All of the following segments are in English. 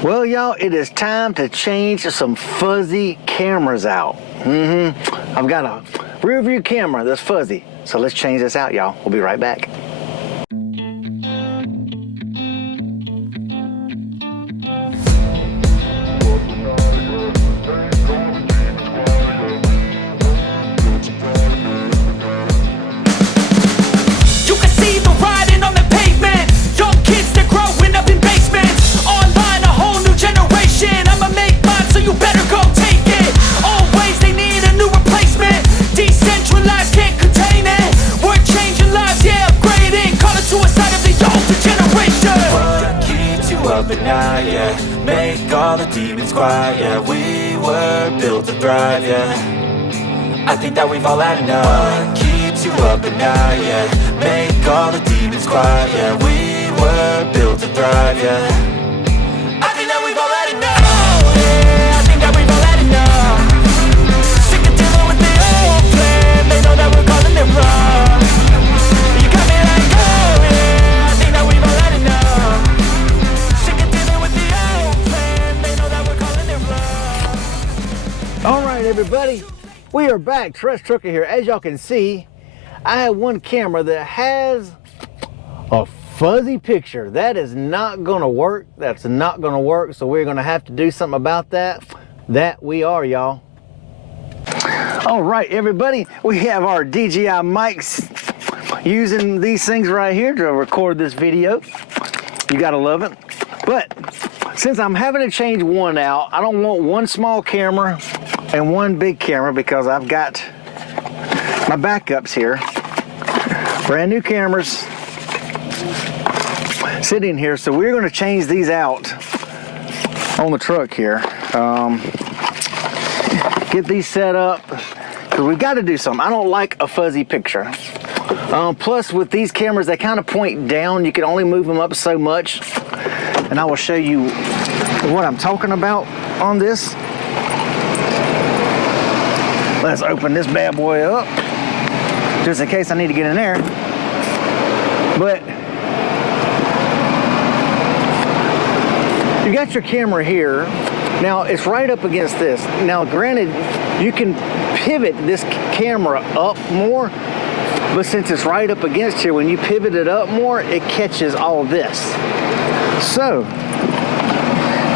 Well, y'all, it is time to change some fuzzy cameras out. I've got a rear view camera that's fuzzy. So let's change this out, y'all. We'll be right back. Make all the demons quiet, yeah. We were built to thrive, yeah. I think that we've all had enough. What keeps you up at night, yeah. Make all the demons quiet, yeah. We were built to thrive, yeah. I think that we've all had enough. Oh, yeah, I think that we've all had enough. Sick of dealing with the old plan. They know that we're calling it wrong. You got me like, oh, yeah, I think that we've all had enough. All right, everybody, we are back. Trash Trucker here. As y'all can see, I have one camera that has a fuzzy picture. That is not gonna work. That's not gonna work. So we're gonna have to do something about that. That we are, y'all. All right, everybody, we have our DJI mics using these things right here to record this video. You gotta love it. But since I'm having to change one out, I don't want one small camera and one big camera because I've got my backups here. Brand new cameras sitting here. So we're gonna change these out on the truck here. Get these set up because we got to do something. I don't like a fuzzy picture. Plus with these cameras, they kind of point down. You can only move them up so much. And I will show you what I'm talking about on this. Let's open this bad boy up, just in case I need to get in there. But you got your camera here. Now it's right up against this. Now granted, you can pivot this camera up more, but since it's right up against here, when you pivot it up more, it catches all this. So,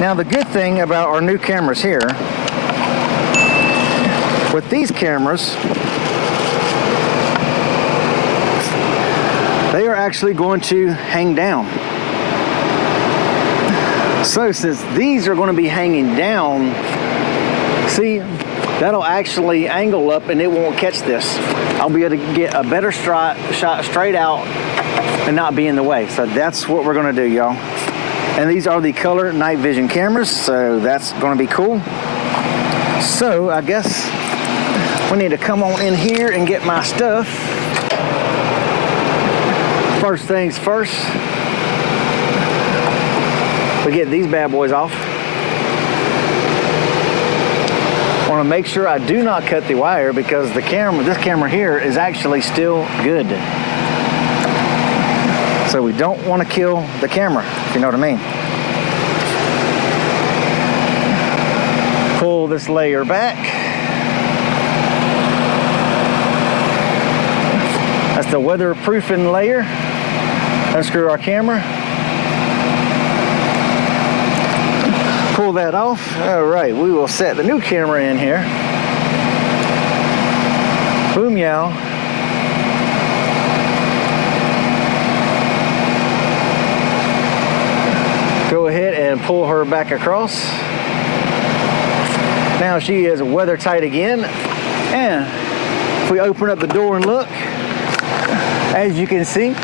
now the good thing about our new cameras here, with these cameras, they are actually going to hang down. So since these are going to be hanging down, see, that'll actually angle up and it won't catch this. I'll be able to get a better shot straight out and not be in the way. So that's what we're going to do, y'all. And these are the color night vision cameras, so that's going to be cool. So I guess we need to come on in here and get my stuff. First things first, we get these bad boys off. I want to make sure I do not cut the wire because the camera, this camera here is actually still good. So we don't want to kill the camera, if you know what I mean. Pull this layer back. That's the weatherproofing layer. Unscrew our camera. Pull that off. All right, we will set the new camera in here. Boom, y'all. Go ahead and pull her back across. Now she is weather tight again. And if we open up the door and look, as you can see,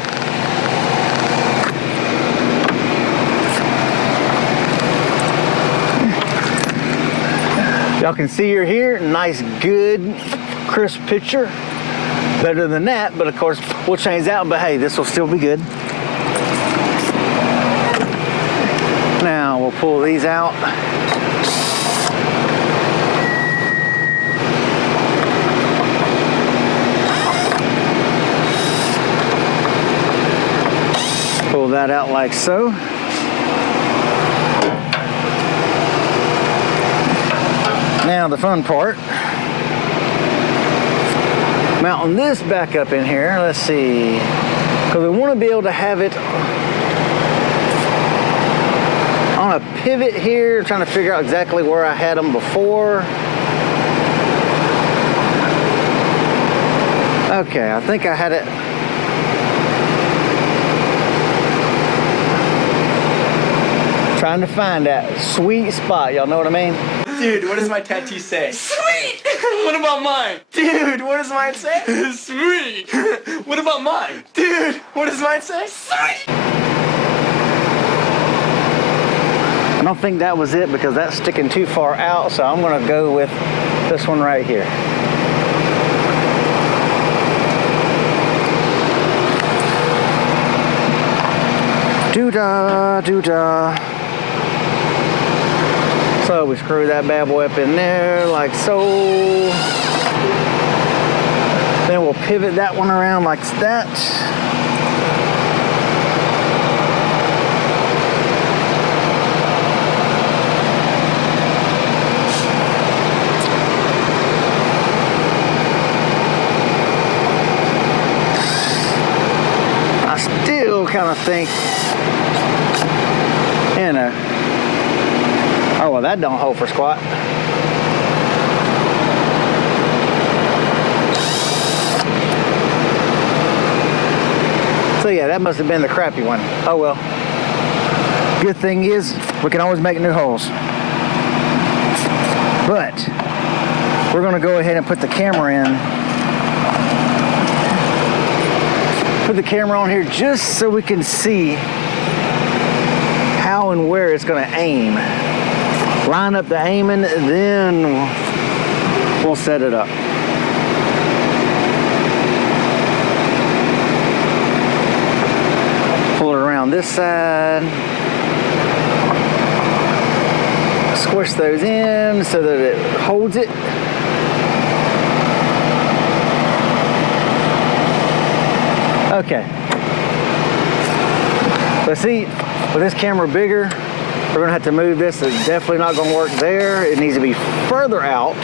y'all can see her here. Nice, good, crisp picture. Better than that, but of course we'll change that, but hey, this will still be good. Now we'll pull these out. Pull that out like so. fun part. Mounting this back up in here. Let's see. Because we want to be able to have it on a pivot here. Trying to figure out exactly where I had them before. Okay, I think I had it. Trying to find that sweet spot. Y'all know what I mean? Dude, what does my tattoo say? Sweet! What about mine? Dude, what does mine say? Sweet! What about mine? Dude, what does mine say? Sweet! I don't think that was it because that's sticking too far out, so I'm gonna go with this one right here. Doo-dah, doo-dah. So we screw that bad boy up in there like so. Then we'll pivot that one around like that. I still kind of think, you know, oh, well, that don't hold for squat. So yeah, that must have been the crappy one. Oh well. Good thing is, we can always make new holes. But, we're gonna go ahead and put the camera in. Put the camera on here just so we can see how and where it's gonna aim. Line up the aiming, then we'll set it up. Pull it around this side. Squish those in so that it holds it. Okay. Let's see, with this camera bigger, we're gonna have to move this. It's definitely not gonna work there. It needs to be further out.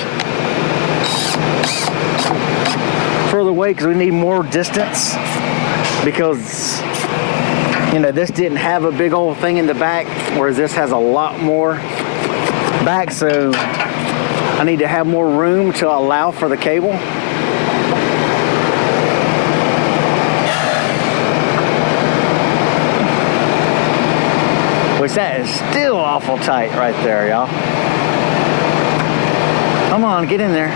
Further away because we need more distance. Because, you know, this didn't have a big old thing in the back, whereas this has a lot more back, so I need to have more room to allow for the cable. Which that is still awful tight right there, y'all. Come on, get in there.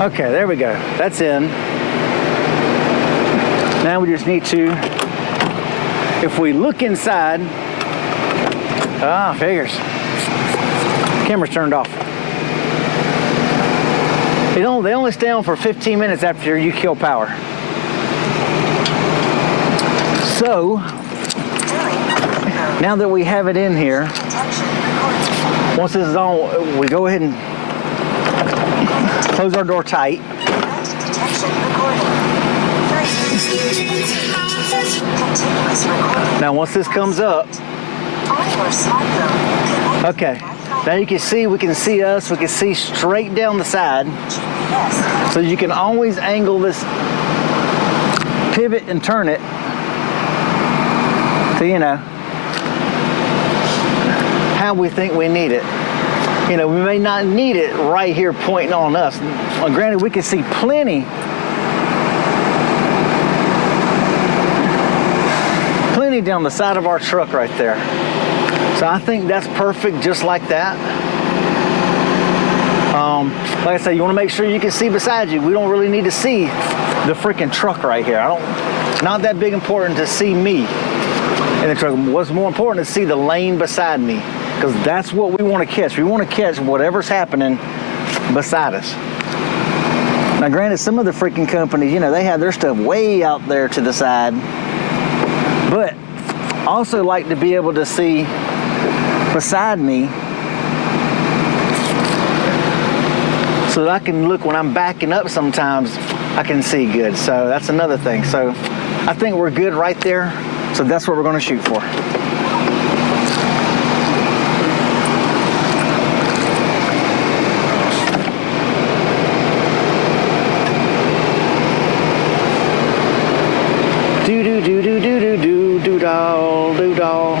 Okay, there we go. That's in. Now we just need to, if we look inside, figures. Camera's turned off. They only stay on for 15 minutes after you kill power. So, now that we have it in here, once this is on, we go ahead and close our door tight. Now once this comes up, okay, now you can see, we can see us, we can see straight down the side. So you can always angle this, pivot and turn it. So you know, how we think we need it. You know, we may not need it right here pointing on us. Well, granted, we can see plenty down the side of our truck right there. So I think that's perfect just like that. Like I said, you want to make sure you can see beside you. We don't really need to see the freaking truck right here. Not that big important to see me in the truck. What's more important is to see the lane beside me, because that's what we want to catch. We want to catch whatever's happening beside us. Now granted, some of the freaking companies, you know, they have their stuff way out there to the side, but also like to be able to see beside me so that I can look when I'm backing up sometimes, I can see good. So that's another thing. So I think we're good right there. So that's what we're gonna shoot for. Do do do do do do do do doll do doll.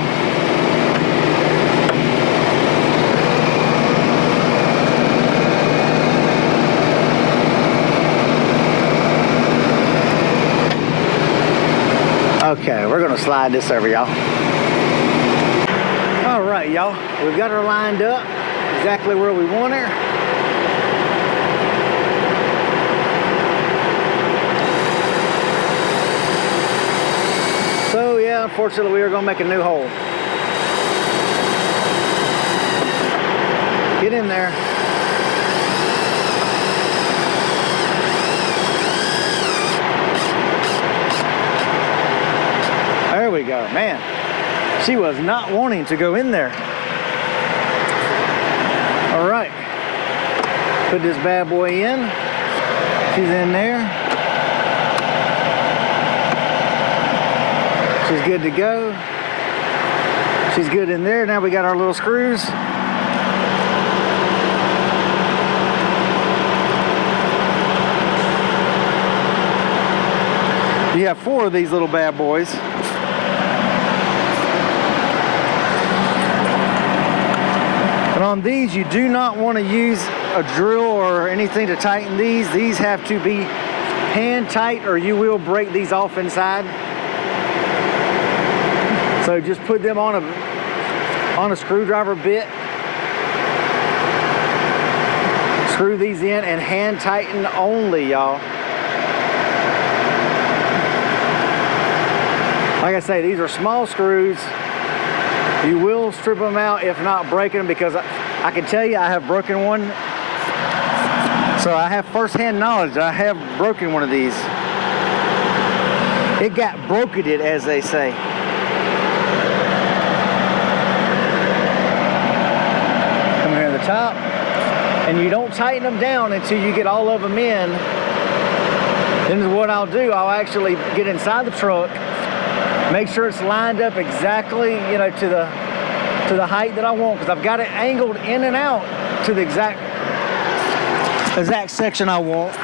Okay, we're gonna slide this over, y'all. All right, y'all. We've got her lined up exactly where we want her. So yeah, unfortunately we are gonna make a new hole. Get in there. There we go, man. She was not wanting to go in there. All right, put this bad boy in. She's in there. She's good to go. She's good in there. Now we got our little screws. You have 4 of these little bad boys. And on these, you do not want to use a drill or anything to tighten these. These have to be hand tight or you will break these off inside. So just put them on a screwdriver bit. Screw these in and hand tighten only, y'all. Like I say, these are small screws. You will strip them out if not breaking them, because I can tell you I have broken one. So I have first-hand knowledge. I have broken one of these. It got broketed, as they say. Come here to the top. And you don't tighten them down until you get all of them in. Then what I'll do, I'll actually get inside the truck, make sure it's lined up exactly, you know, to the height that I want, because I've got it angled in and out to the exact section I want.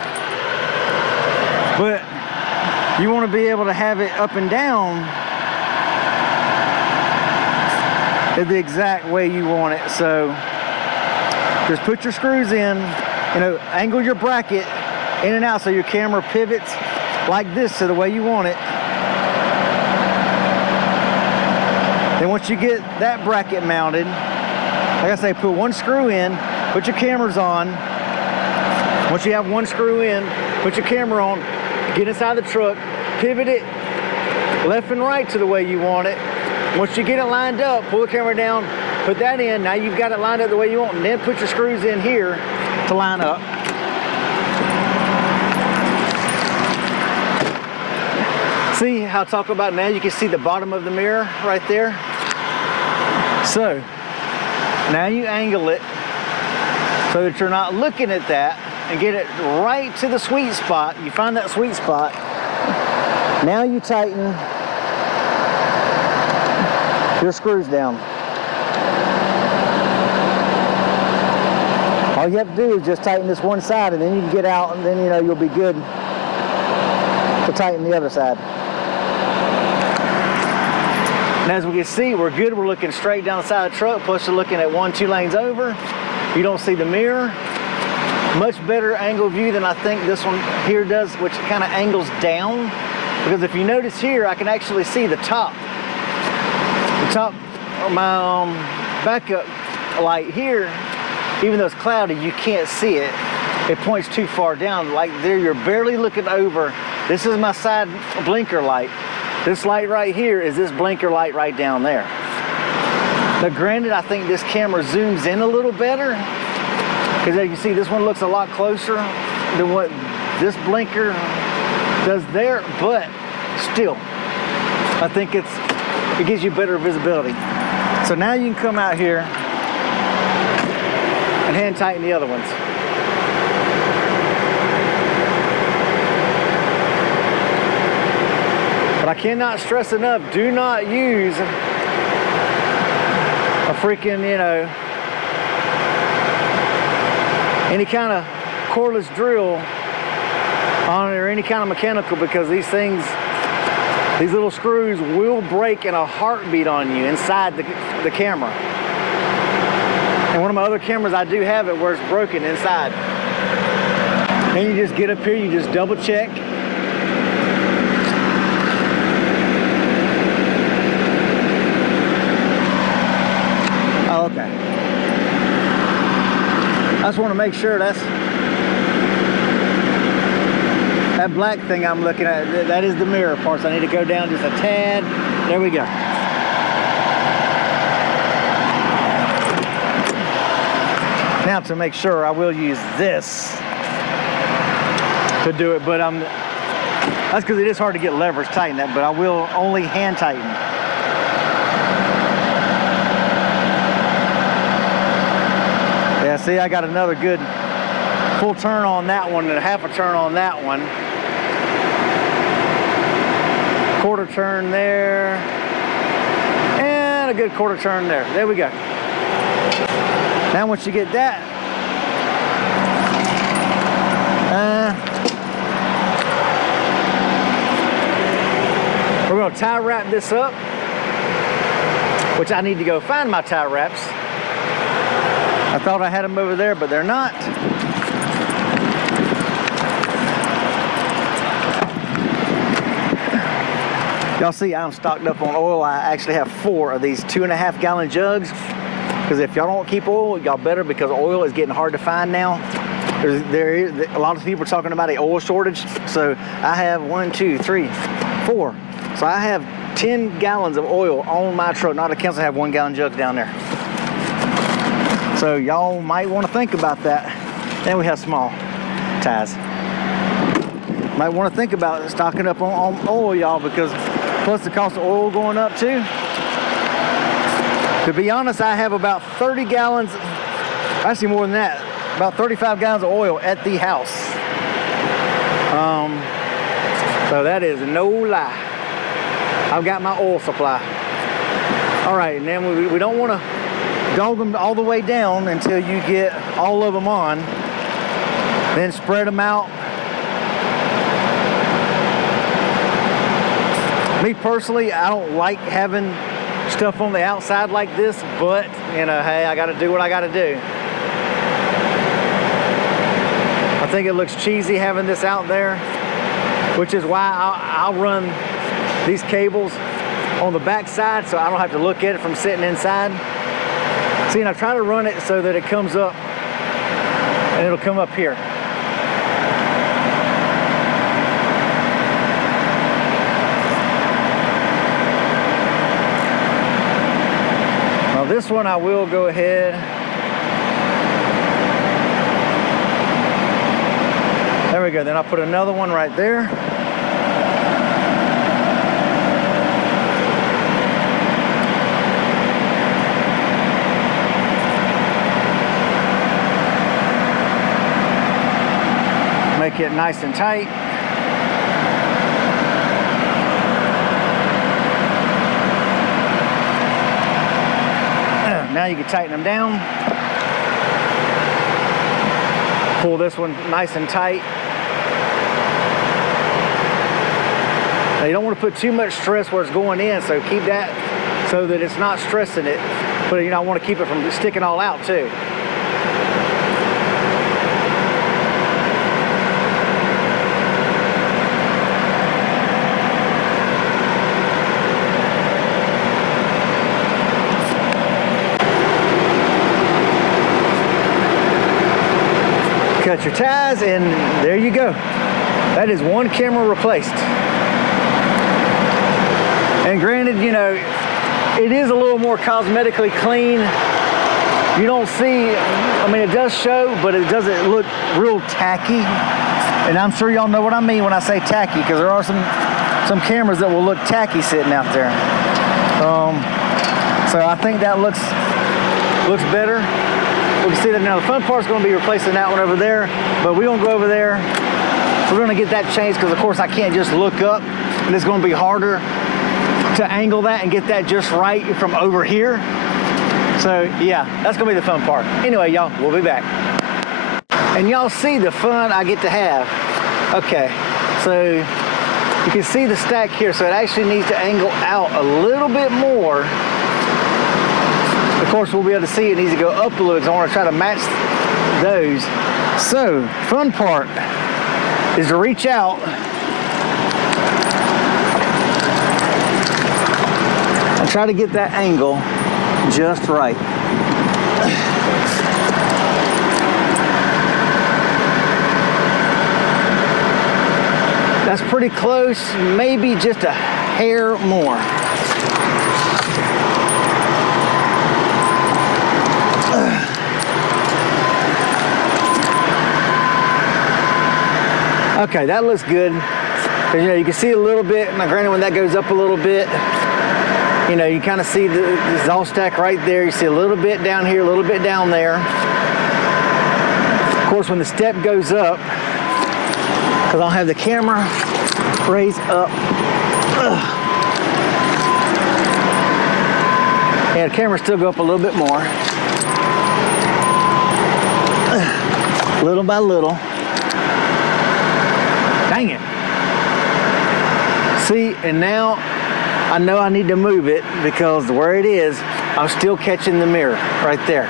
But you want to be able to have it up and down the exact way you want it. So just put your screws in, you know, angle your bracket in and out so your camera pivots like this to the way you want it. Then once you get that bracket mounted, like I say, put one screw in, put your cameras on. Once you have one screw in, put your camera on, get inside the truck, pivot it left and right to the way you want it. Once you get it lined up, pull the camera down, put that in. Now you've got it lined up the way you want, and then put your screws in here to line up. See how I talk about now you can see the bottom of the mirror right there? So, now you angle it so that you're not looking at that, and get it right to the sweet spot. You find that sweet spot. Now you tighten your screws down. All you have to do is just tighten this one side, and then you can get out, and then, you know, you'll be good to tighten the other side. And as we can see, we're good. We're looking straight down the side of the truck, plus you're looking at 1-2 lanes over. You don't see the mirror. Much better angle view than I think this one here does, which kind of angles down. Because if you notice here, I can actually see the top. The top of my backup light here, even though it's cloudy, you can't see it. It points too far down. Like there, you're barely looking over. This is my side blinker light. This light right here is this blinker light right down there. Now granted, I think this camera zooms in a little better, because as you can see, this one looks a lot closer than what this blinker does there, but still, I think it gives you better visibility. So now you can come out here and hand tighten the other ones. But I cannot stress enough, do not use a freaking, you know, any kind of cordless drill on it or any kind of mechanical, because these things, these little screws will break in a heartbeat on you inside the camera. And one of my other cameras, I do have it where it's broken inside. And you just get up here, you just double check. Oh, okay. I just want to make sure that black thing I'm looking at, that is the mirror parts. I need to go down just a tad. There we go. Now to make sure, I will use this to do it, but that's because it is hard to get levers tighten that, but I will only hand tighten. Yeah, see, I got another good full turn on that one and a half a turn on that one. Quarter turn there, and a good quarter turn there. There we go. Now once you get that, we're going to tie wrap this up, which I need to go find my tie wraps. I thought I had them over there, but they're not. Y'all see I'm stocked up on oil. I actually have 4 of these 2.5 gallon jugs, because if y'all don't keep oil, y'all better, because oil is getting hard to find now. A lot of people are talking about an oil shortage. So I have 1, 2, 3, 4. So I have 10 gallons of oil on my truck. Not to cancel, I have 1 gallon jugs down there. So y'all might want to think about that. And we have small ties. Might want to think about stocking up on oil, y'all, because plus the cost of oil going up too. To be honest, I have about 30 gallons, actually more than that, about 35 gallons of oil at the house. So that is no lie. I've got my oil supply. All right, and then we don't want to dog them all the way down until you get all of them on. Then spread them out. Me personally, I don't like having stuff on the outside like this, but you know, hey, I got to do what I got to do. I think it looks cheesy having this out there, which is why I'll run these cables on the back side so I don't have to look at it from sitting inside. See, and I try to run it so that it comes up and it'll come up here. Now this one I will go ahead. There we go. Then I'll put another one right there. Make it nice and tight. Now you can tighten them down. Pull this one nice and tight. Now you don't want to put too much stress where it's going in, so keep that so that it's not stressing it. But you know, I want to keep it from sticking all out too. Cut your ties, and there you go. That is one camera replaced. And granted, you know, it is a little more cosmetically clean. You don't see, I mean, it does show, but it doesn't look real tacky. And I'm sure y'all know what I mean when I say tacky, because there are some cameras that will look tacky sitting out there. So I think that looks better. We can see that now. The fun part's going to be replacing that one over there, but we're going to go over there. We're going to get that changed because, of course, I can't just look up and it's going to be harder to angle that and get that just right from over here. So yeah, that's going to be the fun part. Anyway, y'all, we'll be back. And y'all see the fun I get to have. Okay, so you can see the stack here, so it actually needs to angle out a little bit more. Of course, we'll be able to see it needs to go up a little because I want to try to match those. So, fun part is to reach out and try to get that angle just right. That's pretty close, maybe just a hair more. Okay, that looks good. Because, you know, you can see a little bit. Now, granted, when that goes up a little bit, you know, you kind of see the exhaust stack right there. You see a little bit down here, a little bit down there. Of course, when the step goes up, because I'll have the camera raised up. Yeah, the camera still go up a little bit more. Little by little. Dang it. See, and now I know I need to move it because where it is, I'm still catching the mirror right there.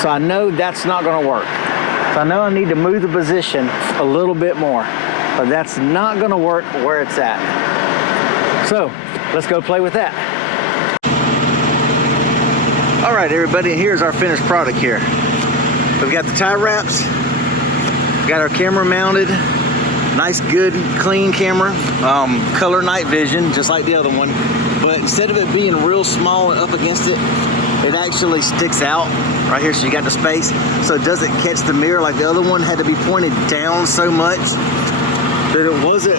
So I know that's not going to work. So I know I need to move the position a little bit more, but that's not going to work where it's at. So let's go play with that. All right, everybody, here's our finished product here. We've got the tie wraps, got our camera mounted. Nice, good, clean camera, color night vision, just like the other one. But instead of it being real small and up against it, it actually sticks out right here, so you got the space. So it doesn't catch the mirror like the other one had to be pointed down so much that it wasn't,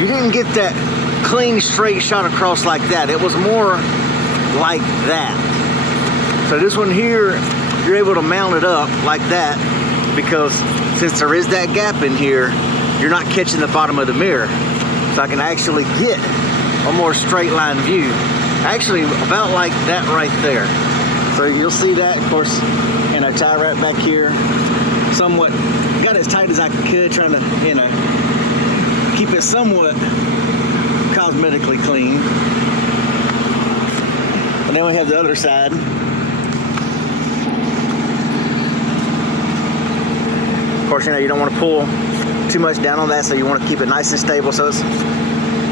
you didn't get that clean, straight shot across like that. It was more like that. So this one here, you're able to mount it up like that because since there is that gap in here, you're not catching the bottom of the mirror. So I can actually get a more straight line view. Actually, about like that right there. So you'll see that, of course, and I tie wrap back here. Somewhat, got as tight as I could, trying to, you know, keep it somewhat cosmetically clean. And then we have the other side. Of course, you know, you don't want to pull too much down on that, so you want to keep it nice and stable so it's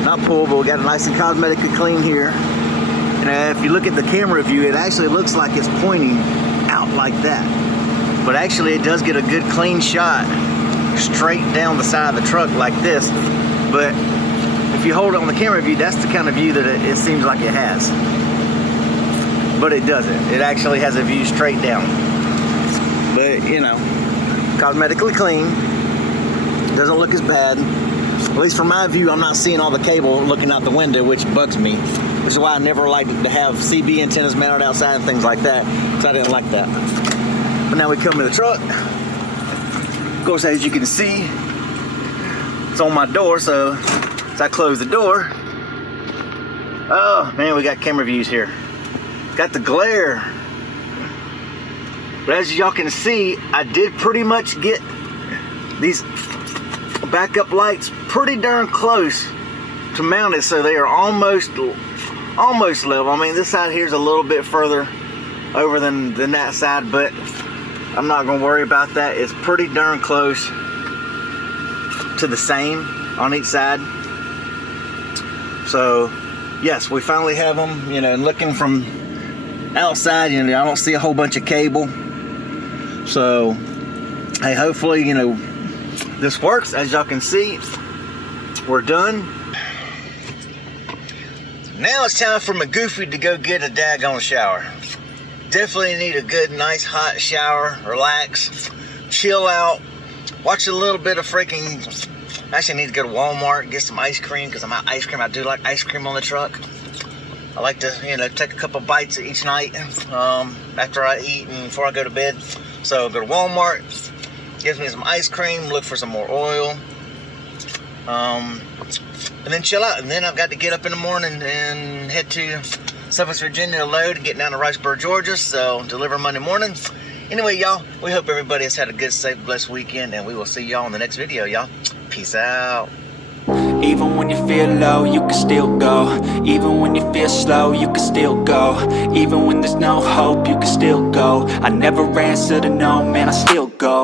not pulled, but we got it nice and cosmetically clean here. And if you look at the camera view, it actually looks like it's pointing out like that, but actually it does get a good clean shot straight down the side of the truck like this. But if you hold it on the camera view, that's the kind of view that it seems like it has, but it doesn't. It actually has a view straight down, but you know, cosmetically clean. Doesn't look as bad. At least from my view, I'm not seeing all the cable looking out the window, which bugs me. Which is why I never liked to have CB antennas mounted outside and things like that. So I didn't like that. But now we come to the truck. Of course, as you can see, it's on my door, so as I close the door, oh man, we got camera views here. Got the glare. But as y'all can see, I did pretty much get these backup lights pretty darn close to mount it, so they are almost level. I mean, this side here is a little bit further over than that side, but I'm not gonna worry about that. It's pretty darn close to the same on each side. So yes, we finally have them, you know, and looking from outside, you know, I don't see a whole bunch of cable. So hey, hopefully, you know, this works. As y'all can see, we're done. Now it's time for my Goofy to go get a daggone shower. Definitely need a good, nice, hot shower, relax, chill out, watch a little bit of freaking, actually need to go to Walmart, get some ice cream, because I'm out ice cream. I do like ice cream on the truck. I like to, you know, take a couple bites each night after I eat and before I go to bed. So go to Walmart, gives me some ice cream, look for some more oil, and then chill out. And then I've got to get up in the morning and head to Southwest Virginia to load and get down to Riceboro, Georgia, so deliver Monday morning. Anyway, y'all, we hope everybody has had a good, safe, blessed weekend, and we will see y'all in the next video, y'all. Peace out. Even when you feel low, you can still go. Even when you feel slow, you can still go. Even when there's no hope, you can still go. I never answer to no, man, I still go.